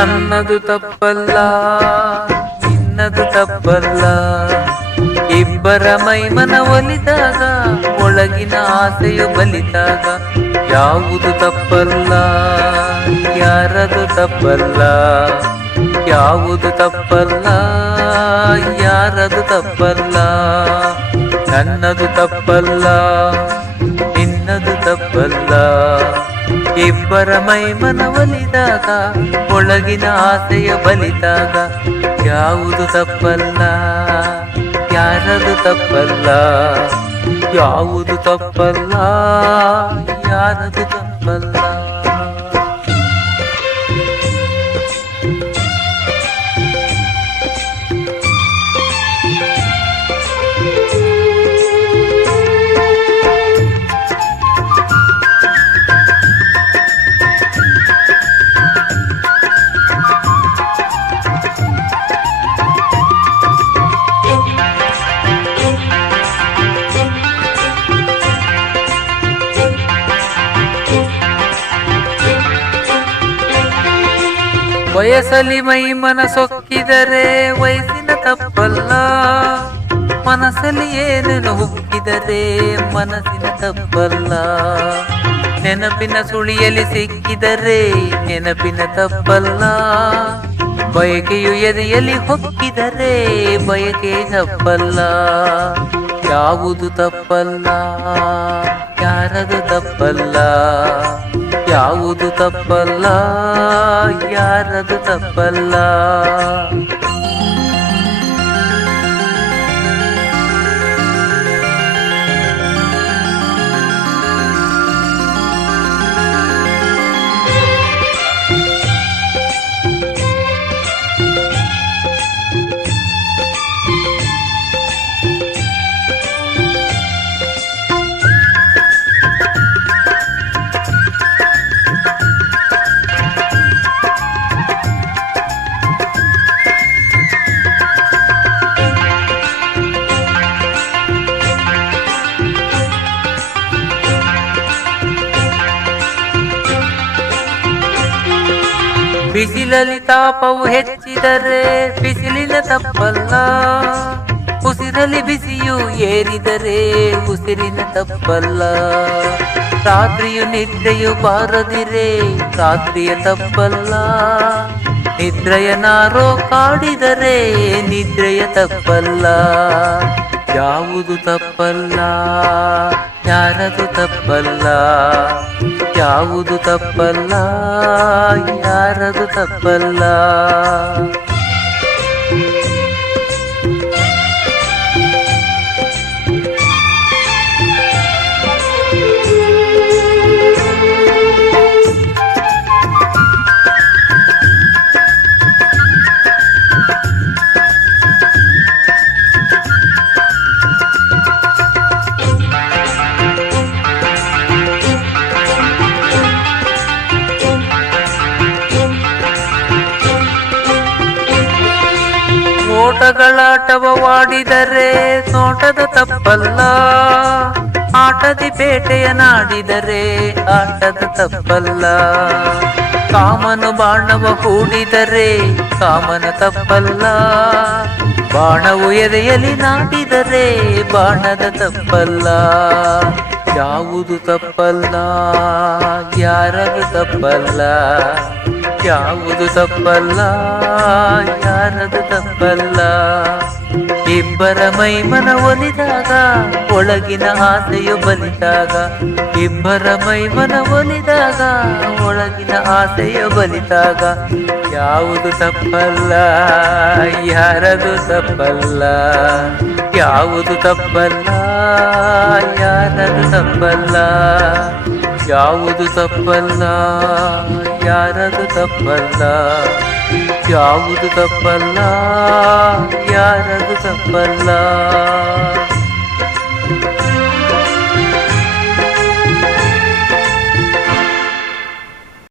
ನನ್ನದು ತಪ್ಪಲ್ಲ ನಿನ್ನದು ತಪ್ಪಲ್ಲ, ಇಬ್ಬರ ಮೈಮನ ಒಲಿದಾಗ ಒಳಗಿನ ಆಸೆಯು ಬಲಿದಾಗ ಯಾವುದು ತಪ್ಪಲ್ಲ ಯಾರದು ತಪ್ಪಲ್ಲ, ಯಾವುದು ತಪ್ಪಲ್ಲ ಯಾರದು ತಪ್ಪಲ್ಲ, ನನ್ನದು ತಪ್ಪಲ್ಲ ನಿನ್ನದು ತಪ್ಪಲ್ಲ, ಇಬ್ಬರ ಮೈಮನ ಒಲಿದಾಗ ಒಳಗಿನ ಆಸೆಯ ಬಲಿದಾಗ ಯಾವುದು ತಪ್ಪಲ್ಲ ಯಾರದು ತಪ್ಪಲ್ಲ, ಯಾವುದು ತಪ್ಪಲ್ಲ ಯಾರದು ತಪ್ಪಲ್ಲ. ವಯಸ್ಸಲ್ಲಿ ಮೈ ಮನಸೊಕ್ಕಿದರೆ ವಯಸ್ಸಿನ ತಪ್ಪಲ್ಲ, ಮನಸ್ಸಲ್ಲಿ ಏನೇನು ಹುಕ್ಕಿದರೆ ಮನಸ್ಸಿನ ತಪ್ಪಲ್ಲ, ನೆನಪಿನ ಸುಳಿಯಲ್ಲಿ ಸಿಕ್ಕಿದರೆ ನೆನಪಿನ ತಪ್ಪಲ್ಲ, ಬಯಕೆಯು ಎದೆಯಲ್ಲಿ ಹೊಕ್ಕಿದರೆ ಬಯಕೆ ತಪ್ಪಲ್ಲ, ಯಾವುದು ತಪ್ಪಲ್ಲ ಯಾರದು ತಪ್ಪಲ್ಲ, ಯಾವುದು ತಪ್ಪಲ್ಲ ಯಾರದು ತಪ್ಪಲ್ಲ. ಬಿಸಿಲಲ್ಲಿ ತಾಪವು ಹೆಚ್ಚಿದರೆ ಬಿಸಿಲಿನ ತಪ್ಪಲ್ಲ, ಉಸಿರಲ್ಲಿ ಬಿಸಿಯು ಏರಿದರೆ ಉಸಿರಿನ ತಪ್ಪಲ್ಲ, ರಾತ್ರಿಯು ನಿದ್ರೆಯು ಬಾರದಿರೆ ರಾತ್ರಿಯ ತಪ್ಪಲ್ಲ, ನಿದ್ರೆಯನಾರೋ ಕಾಡಿದರೆ ನಿದ್ರೆಯ ತಪ್ಪಲ್ಲ, ಯಾವುದು ತಪ್ಪಲ್ಲ ಯಾರದು ತಪ್ಪಲ್ಲ, ಯಾವುದು ತಪ್ಪಲ್ಲ ಯಾರದು ತಪ್ಪಲ್ಲ. ಓಟಗಳಾಟವಾಡಿದರೆ ನೋಟದ ತಪ್ಪಲ್ಲ, ಆಟದಿ ಬೇಟೆಯ ನಾಡಿದರೆ ಆಟದ ತಪ್ಪಲ್ಲ, ಕಾಮನು ಬಾಣವ ಹೂಡಿದರೆ ಕಾಮನ ತಪ್ಪಲ್ಲ, ಬಾಣವು ಎದೆಯಲ್ಲಿ ನಾಟಿದರೆ ಬಾಣದ ತಪ್ಪಲ್ಲ, ಯಾವುದು ತಪ್ಪಲ್ಲ ಯಾರದು ತಪ್ಪಲ್ಲ, ಯಾವುದು ತಪ್ಪಲ್ಲ ಯಾರದು ತಪ್ಪಲ್ಲ, ಇಬ್ಬರ ಮೈಮನ ಒಲಿದಾಗ ಒಳಗಿನ ಆಸೆಯು ಬಲಿದಾಗ, ಇಬ್ಬರ ಮೈಮನ ಒಲಿದಾಗ ಒಳಗಿನ ಆಸೆಯು ಬಲಿದಾಗ ಯಾವುದು ತಪ್ಪಲ್ಲ ಯಾರದು ತಪ್ಪಲ್ಲ, ಯಾವುದು ತಪ್ಪಲ್ಲ ಯಾರದು ತಪ್ಪಲ್ಲ, ಯಾವುದು ತಪ್ಪಲ್ಲ ಯಾರದು ತಪ್ಪಲ್ಲ, ಯಾವುದು ತಪ್ಪಲ್ಲ ಯಾರದು ತಪ್ಪಲ್ಲ.